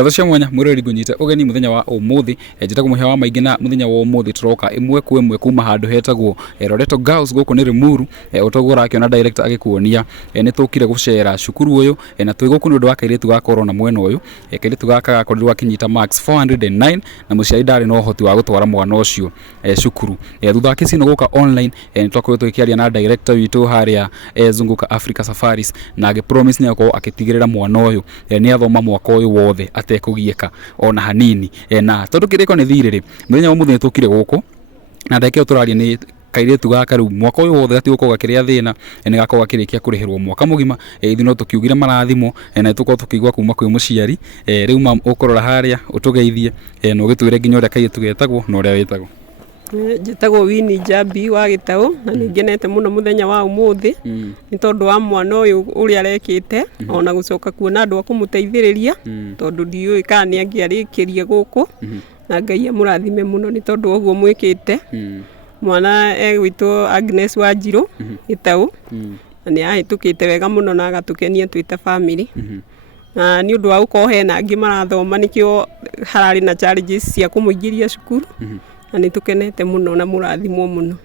Gatho cia mwanya mwirori kunyita ugeni muthenya wa umuthi njita kumuhe wa maingi na muthenya wa umuthi turoka imwe kwa imwe kuma handu hetagwo Loreto Girls guku ni Rimuru utogora akiona director agikuonia ni tukire gucera cukuru uyu na twiguku ni undu wa Kairetu gakorwo na mwena uyu Kairetu gaka gakorirwo akinyita max 409 na muciari ndari no hoti wa gutwara mwana ucio cukuru thutha wa kicino guka online ni twakoretwo tukiaria na director witu haria Zunguka Africa Safaris na age promise ni akorwo akitigirira mwana uyu ni athoma mwaka uyu wothe atekugieka ona hanini na tondu kiriko ni thiriri muthenya wa muthenya tukire guku na ndake turaria ni Kairetu gaka riu mwaka uyu wothe atigukorwo gakiria thina ni gakorwo gakirikia kurihirwo mwaka mugima ithi no tukiugire marathimo na tukorwo tukigwa kuma kwi muciari riu mam ukorora haria utugeithie no gitwire nginya uria Kairetu getagwo no uria wetagwo. Njitagwo Wini Jambi wa Gitau na ningenete muno muthenya wa umuthi ni tondu wa mwana uyu uria arekite ona gucoka kuona andu akumuteithiriria tondu ndiui kana ni angiarikirie guku na Ngai amurathime muno ni tondu oguo mwikite mwana egwitwo Agnes Wanjiru Gitau na ni ahitukite wega muno na agatukenia twite family na ni undu wa uko hena angi marathoma nikio harari na challenges cia kumuingiria cukuru na ni tukenete muno na murathimwo muno.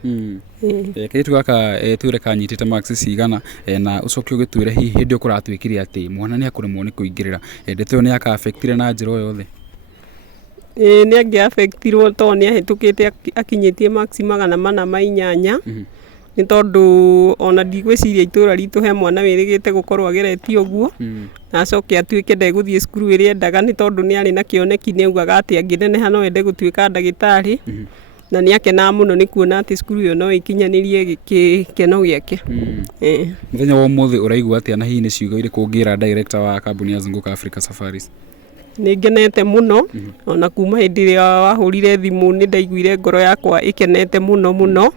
Kairetu gaka twire kanyitite max cigana na ucokio gitwire hihi hindi ukuratwikire ati mwana ni akuremwo ni kuingirira ndetyo ni aka affectire na njiro yothe. Ni angi affectirwo to ni ahitukite akinyitie max 408 ni tondu ona ndigwiciria itura ritu he mwana wirigite gukorwo ageretie uguo na acoke atuike ndeguthie cukuru iria endaga ni tondu ni ari na kioneki ni augaga ati angineneha no ende gutuika ndagitari na ni akena muno ni kuona ati cukuru yo no ikinyanirie gikeno giake. Muthenya wa umuthi uraigua ati ana hihi ni ciugo iri kungira director wa kambuni ya Zunguka Africa Safaris? Ni ngenete muno ona kuma hindi ria wahurire thimu ni ndaiguire ngoro yakwa ikenete muno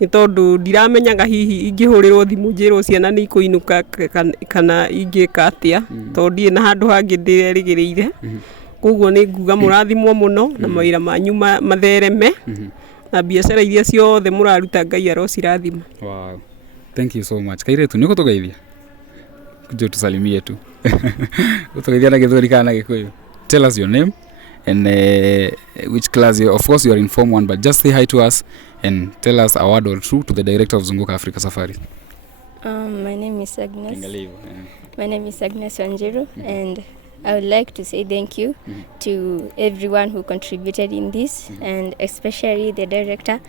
ni tondu ndiramenyaga hihi ingihurirwo thimu njirwo ciana ni ikuinuka kana ingika atia tondu na handu hangi ndirerigirire koguo ni nguga murathimwo muno na mawira manyu mathereme na biashara iria ciothe muraruta Ngai arocirathima. Wow, thank you so much. Kairetu ni kutugeithia kujo tusalimie tu kutugeithia na githuri kana gikuyu. Tell us your name and which class you, of course you are in form 1 but just say hi to us and tell us a word or two to the director of Zunguka Africa Safaris. My name is Agnes. My name is Agnes Wanjiru and I would like to say thank you to everyone who contributed in this and especially the director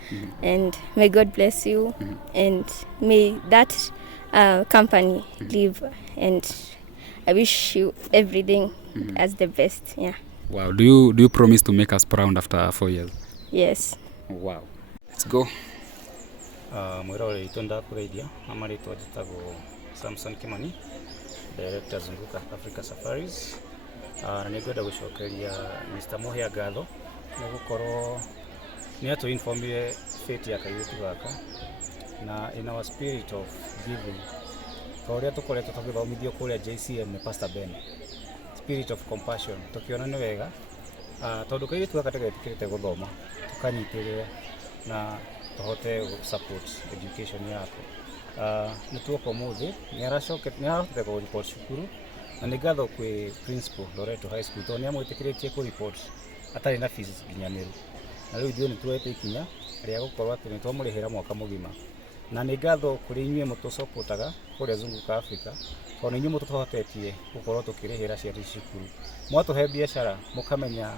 and may God bless you and may that company live and I wish you everything as the best. Yeah. Wow, do you promise to make us proud after 4 years? Yes. Wow. Let's go. Mwira ule itonda kureidia amaritwa jitago Samson Kimani, director Zunguka Africa Safaris. Na nigwenda gucokeria Mr. Mohia ngatho ni gukorwo ni atu informire fate ya Kairetu gaka na in our spirit of giving toria tukoretwo tugithomithio kuria JCM ni Pastor Ben, spirit of compassion tukiona ni wega tondu Kairetu gaka tegetikirite guthoma tukanyitirire na tuhote support education yako ni tuko muthi ni aracoke ni arahote ku report cukuru na ni ngatho kwi principal Loreto High School to ni amwitikiritie ku report atari na fees ginyaniru na riu ithio ni tuwete ikinya ria gukorwo ati ni twamurihira mwaka mugima na ni ngatho kuri inyue mutusopotaga kuria Zunguka Africa ona inyue mutuhotetie gukorwo tukirihira ciana cukuru mwatuhe biashara mukamenya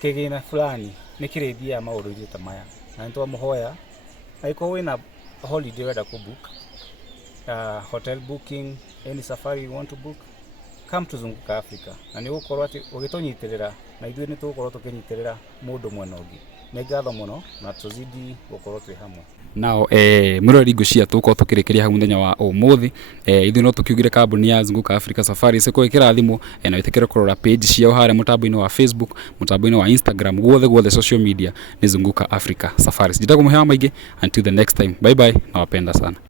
kigina fulani ni kirithia maundu ta maya na ntwa muhoya aiko wina holiday wenda ku book hotel booking any safari you want to book come to Zunguka Africa na ni gukorwo ati ugitonyitirira na ithuĩ ni tugukorwo tukinyitirira mundu mwena ungi ni ngatho muno na tuzidi gukorwo twi hamwe nao murori ngucia tuko tukirikiria ha muthenya wa umuthi ithuĩ no tukiugire kambuni ya Zunguka Africa Safaris ko ikirathimo na itikire kurora page ciao hare mutambo-ini wa Facebook mutambo-ini wa Instagram guothe social media ni Zunguka Africa Safaris. Jitagwo muhewa maingi until the next time, bye bye na wapenda sana.